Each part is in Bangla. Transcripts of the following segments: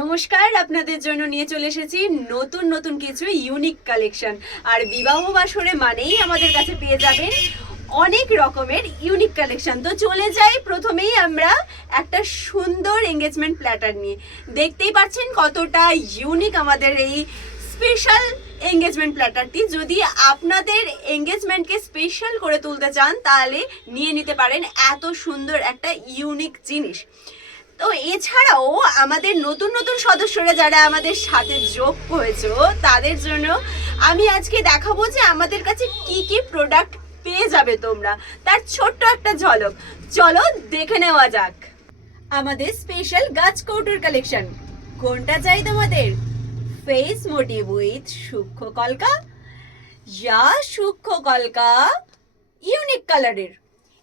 নমস্কার, আপনাদের জন্য নিয়ে চলে এসেছি নতুন নতুন কিছু ইউনিক কালেকশন। আর বিবাহ বাসরে মানেই আমাদের কাছে পেয়ে যাবেন অনেক রকমের ইউনিক কালেকশন। তো চলে যাই প্রথমেই আমরা একটা সুন্দর এঙ্গেজমেন্ট প্ল্যাটার নিয়ে। দেখতেই পাচ্ছেন কতটা ইউনিক আমাদের এই স্পেশাল এঙ্গেজমেন্ট প্ল্যাটারটি। যদি আপনাদের এঙ্গেজমেন্টকে স্পেশাল করে তুলতে চান তাহলে নিয়ে নিতে পারেন এত সুন্দর একটা ইউনিক জিনিস। তো এছাড়াও আমাদের নতুন নতুন সদস্যরা যারা আমাদের সাথে যোগ হয়েছে তাদের জন্য আমি আজকে দেখাবো যে আমাদের কাছে কি কি প্রোডাক্ট পেয়ে যাবে তোমরা, তার ছোট্ট একটা ঝলক। চলো দেখে নেওয়া যাক আমাদের স্পেশাল গাছ কৌটোর কালেকশন। কোনটা চাই তোমাদের? ফেস মোটিভ উইথ সূক্ষ্ম কলকা, সূক্ষ্ম কলকা ইউনিক কালারের।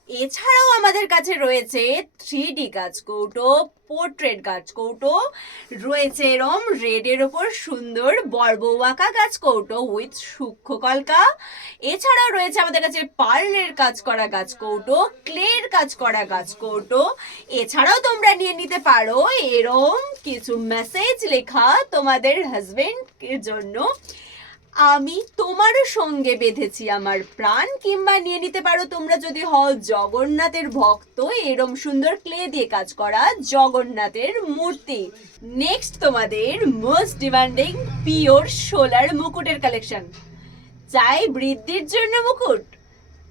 এছাড়াও আমাদের কাছে রয়েছে 3D গাছ কৌটো, পোর্ট্রেট গাছ কৌটো, রয়েছে এরম রেডের ওপর সুন্দর বর্বৌ আঁকা গাছ কৌটো উইথ সূক্ষ্ম কলকা। এছাড়াও রয়েছে আমাদের কাছে পার্লের কাজ করা গাছ কৌটো, ক্লের কাজ করা গাছ কৌটো। এছাড়াও তোমরা নিয়ে নিতে পারো এরম কিছু মেসেজ লেখা তোমাদের হাজবেন্ডের জন্য, আমি তোমার সঙ্গে বেঁধেছি আমার প্রাণ। কিংবা নিয়ে নিতে পারো তোমরা যদি হও জগন্নাথের ভক্ত, এরম সুন্দর ক্লে দিয়ে কাজ করা জগন্নাথের মূর্তি। নেক্সট তোমাদের মোস্ট ডিমান্ডিং পিওর সোলার মুকুটের কালেকশন। চাই বৃদ্ধির জন্য মুকুট,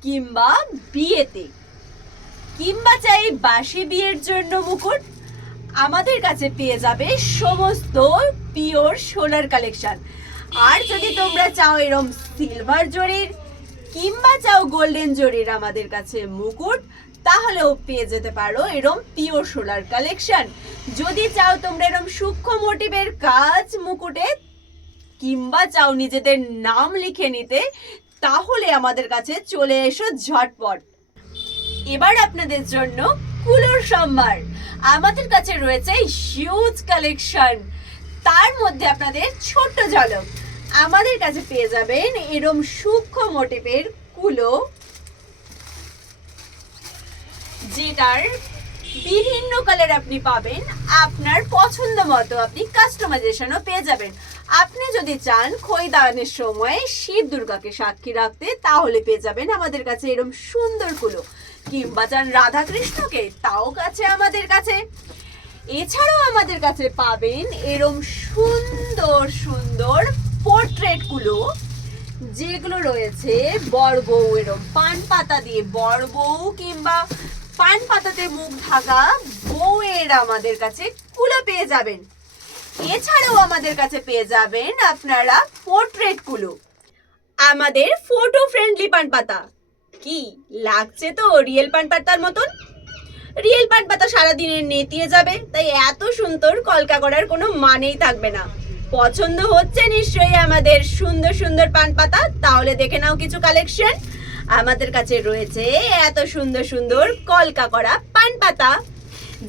কিংবা বিয়েতে, কিংবা চাই বাসি বিয়ের জন্য মুকুট, আমাদের কাছে পেয়ে যাবে সমস্ত পিওর সোলার কালেকশন। আর যদি তোমরা চাও এরম সিলভার জরির কিংবা চাও গোল্ডেন জরির আমাদের কাছে মুকুট, তাহলেও পেয়ে যেতে পারো এরম পিওর সোলার কালেকশন। যদি চাও তোমরা এরম সূক্ষ্ম মোটিভের কাজ মুকুটে, কিংবা চাও নিজেদের নাম লিখে নিতে, তাহলে আমাদের কাছে চলে এসো ঝটপট। এবার আপনাদের জন্য কুলোর সম্ভার। আমাদের কাছে রয়েছে হিউজ কালেকশন, তার মধ্যে আপনাদের ছোট্ট ঝলক। আমাদের কাছে পেয়ে যাবেন এরম সূক্ষ্ম মোটিভের কুলো, যেটার বিভিন্ন কালার আপনি পাবেন, আপনার পছন্দ মতো আপনি কাস্টমাইজেশনও পেয়ে যাবেন। আপনি যদি চান খই দানের সময় শিব দুর্গাকে সাক্ষী রাখতে, তাহলে পেয়ে যাবেন আমাদের কাছে এরম সুন্দর কুলো। কিংবা চান রাধা কৃষ্ণকে, তাও কাছে আমাদের কাছে। এছাড়াও আমাদের কাছে পাবেন এরম সুন্দর সুন্দর পোর্ট্রেট গুলো, যেগুলো রয়েছে বর বউ এরম পান পাতা দিয়ে বর বউ কিংবা পান পাতাতে মুখ ঢাকা বউয়ের আমাদের কাছে কুলো পেয়ে যাবেন। এছাড়াও আমাদের কাছে পেয়ে যাবেন আপনারা পোর্ট্রেট গুলো, আমাদের ফটো ফ্রেন্ডলি পান পাতা। কি লাগছে তো রিয়েল পান পাতার মতন? রিয়েল পান পাতা সারাদিনের নেতিয়ে যাবে, তাই এত সুন্দর কলকা করার কোনো মানেই থাকবে না। পছন্দ হচ্ছে নিশ্চয়ই আমাদের সুন্দর সুন্দর পান পাতা? তাহলে দেখে নাও কিছু কালেকশন। আমাদের কাছে রয়েছে এত সুন্দর সুন্দর কলকা করা পান পাতা,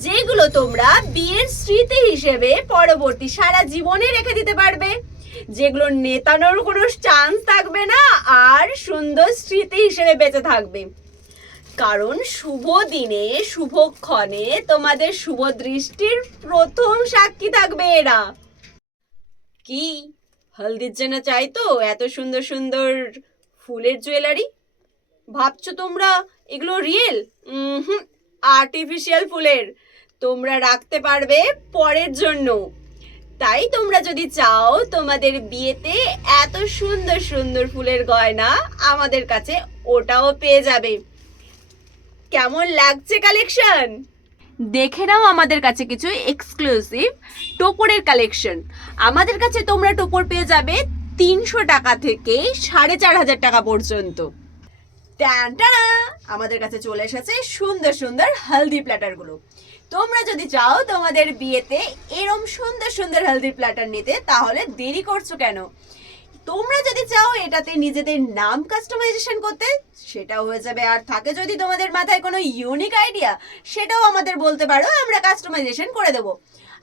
যেগুলো তোমরা বিয়ের স্মৃতি হিসেবে পরবর্তী সারা জীবনে রেখে দিতে পারবে, যেগুলো নেতানোর কোনো চান্স থাকবে না, আর সুন্দর স্মৃতি হিসেবে বেঁচে থাকবে। কারণ শুভ দিনে শুভক্ষণে তোমাদের শুভ দৃষ্টির প্রথম সাক্ষী থাকবে এরা। কি হলদির জন্য চাই তো এত সুন্দর সুন্দর ফুলের জুয়েলারি? ভাবছো তোমরা এগুলো রিয়েল? আর্টিফিশিয়াল ফুলের। তোমরা রাখতে পারবে পরের জন্য। তাই তোমরা যদি চাও তোমাদের বিয়েতে এত সুন্দর সুন্দর ফুলের গয়না, আমাদের কাছে ওটাও পেয়ে যাবে। কেমন লাগছে কালেকশন? দেখে নাও আমাদের কাছে কিছু এক্সক্লুসিভ টোপরের কালেকশন। আমাদের কাছে তোমরা টোপর পেয়ে যাবে 300 টাকা থেকে 4500 টাকা পর্যন্ত। টানা আমাদের কাছে চলে এসেছে সুন্দর সুন্দর হলদি প্ল্যাটার গুলো। তোমরা যদি চাও তোমাদের বিয়েতে এরম সুন্দর সুন্দর হলদি প্ল্যাটার নিতে, তাহলে দেরি করছো কেন? তোমরা যদি চাও এটাতে নিজেদের নাম কাস্টমাইজেশন করতে, সেটাও হয়ে যাবে। আর থাকে যদি তোমাদের মাথায় কোনো ইউনিক আইডিয়া, সেটাও আমাদের বলতে পারো, আমরা কাস্টমাইজেশন করে দেবো।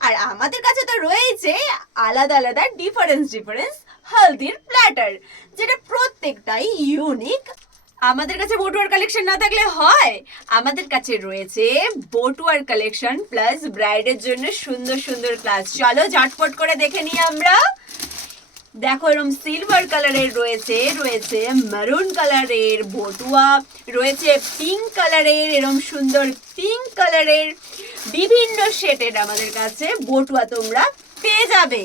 আর আমাদের কাছে তো রয়েছে আলাদা আলাদা ডিফারেন্স হলদির প্ল্যাটার, যেটা প্রত্যেকটাই ইউনিক আমাদের কাছে বটুয়ার কালেকশন না থাকলে হয়? আমাদের কাছে রয়েছে বটুয়ার কালেকশন প্লাস ব্রাইডের জন্য সুন্দর সুন্দর ক্লাস। চলো ঝটপট করে দেখে নিই আমরা। দেখো এরকম সিলভার কালারের রয়েছে, রয়েছে মেরুন কালারের বটুয়া, রয়েছে পিঙ্ক কালারের, এরকম সুন্দর পিঙ্ক কালারের বিভিন্ন শেডের আমাদের কাছে বটুয়া তোমরা পেয়ে যাবে।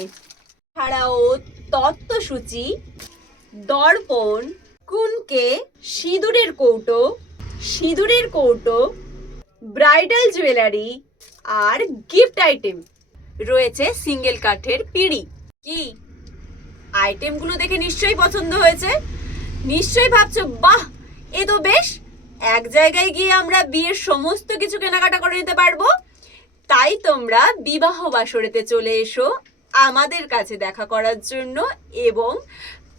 ছাড়াও তত্ত্বসূচি, দর্পণ, কুনকে, সিঁদুরের কৌটো, ব্রাইডাল জুয়েলারি আর গিফট আইটেম, রয়েছে সিঙ্গেল কাঠের পিঁড়ি। কি আইটেমগুলো দেখে নিশ্চয়ই পছন্দ হয়েছে, নিশ্চয়ই ভাবছো বাহ এ তো বেশ, এক জায়গায় গিয়ে আমরা বিয়ের সমস্ত কিছু কেনাকাটা করে নিতে পারবো। তাই তোমরা বিবাহ বাসরেতে চলে এসো আমাদের কাছে দেখা করার জন্য এবং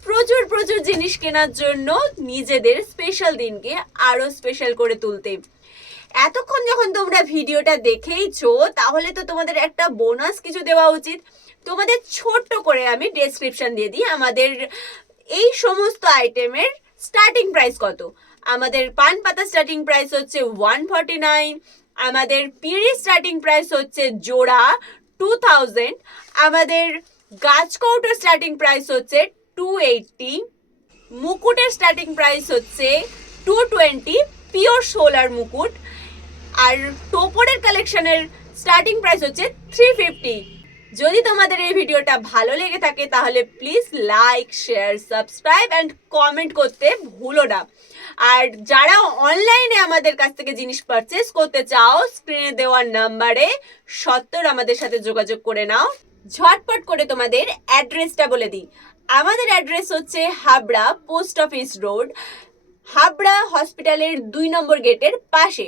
প্রচুর প্রচুর জিনিস কেনার জন্য, নিজেদের স্পেশাল দিনকে আরো স্পেশাল করে তুলতে। এতক্ষণ যখন তোমরা ভিডিওটা দেখেইছো তাহলে তো তোমাদের একটা বোনাস কিছু দেওয়া উচিত। তোমাদের ছোট্ট করে আমি ডেসক্রিপশন দিয়ে দিই আমাদের এই সমস্ত আইটেমের স্টার্টিং প্রাইস কত। আমাদের পান পাতা স্টার্টিং প্রাইস হচ্ছে 149, আমাদের পিঁড়ি স্টার্টিং প্রাইস হচ্ছে জোড়া 2000, আমাদের গাছ কৌটোর স্টার্টিং প্রাইস হচ্ছে 280, মুকুটের স্টার্টিং প্রাইস হচ্ছে 220 পিওর সোলার মুকুট, আর টোপরের কালেকশনের স্টার্টিং প্রাইস হচ্ছে 350। যদি তোমাদের এই ভিডিওটা ভালো লেগে থাকে তাহলে please like, share, subscribe and comment করতে ভুলো না। আর যারা অনলাইনে আমাদের কাছ থেকে জিনিস পারচেস করতে চাও স্ক্রিনে দেওয়া নাম্বারে সত্তর আমাদের সাথে যোগাযোগ করে নাও। ঝটপট করে তোমাদের অ্যাড্রেসটা বলে দিই। আমাদের অ্যাড্রেস হচ্ছে Habra post office road, Habra হসপিটালের 2 নম্বর গেটের পাশে।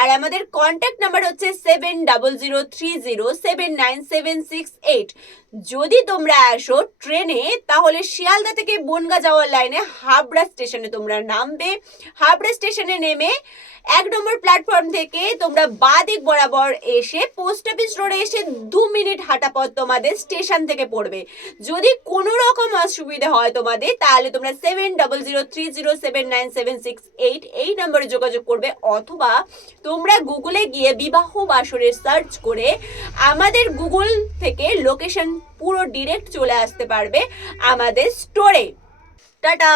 আর আমাদের কন্ট্যাক্ট নাম্বার হচ্ছে 7003079768। যদি তোমরা আসো ট্রেনে তাহলে শিয়ালদা থেকে বনগা যাওয়ার লাইনে হাবড়া স্টেশনে তোমরা নামবে। হাবড়া স্টেশনে নেমে 1 নম্বর প্ল্যাটফর্ম থেকে তোমরা বাঁ দিক বরাবর এসে পোস্ট অফিস রোডে এসে 2 মিনিট হাঁটা পথ তোমাদের স্টেশন থেকে পড়বে। যদি কোনো রকম অসুবিধা হয় তোমাদের তাহলে তোমরা 7003079768 এই নম্বরে যোগাযোগ করবে, অথবা তোমরা গুগলে গিয়ে বিবাহ বাসরের সার্চ করে আমাদের গুগল থেকে লোকেশন পুরো ডিরেক্ট চলে আসতে পারবে আমাদের স্টোরে। টাটা।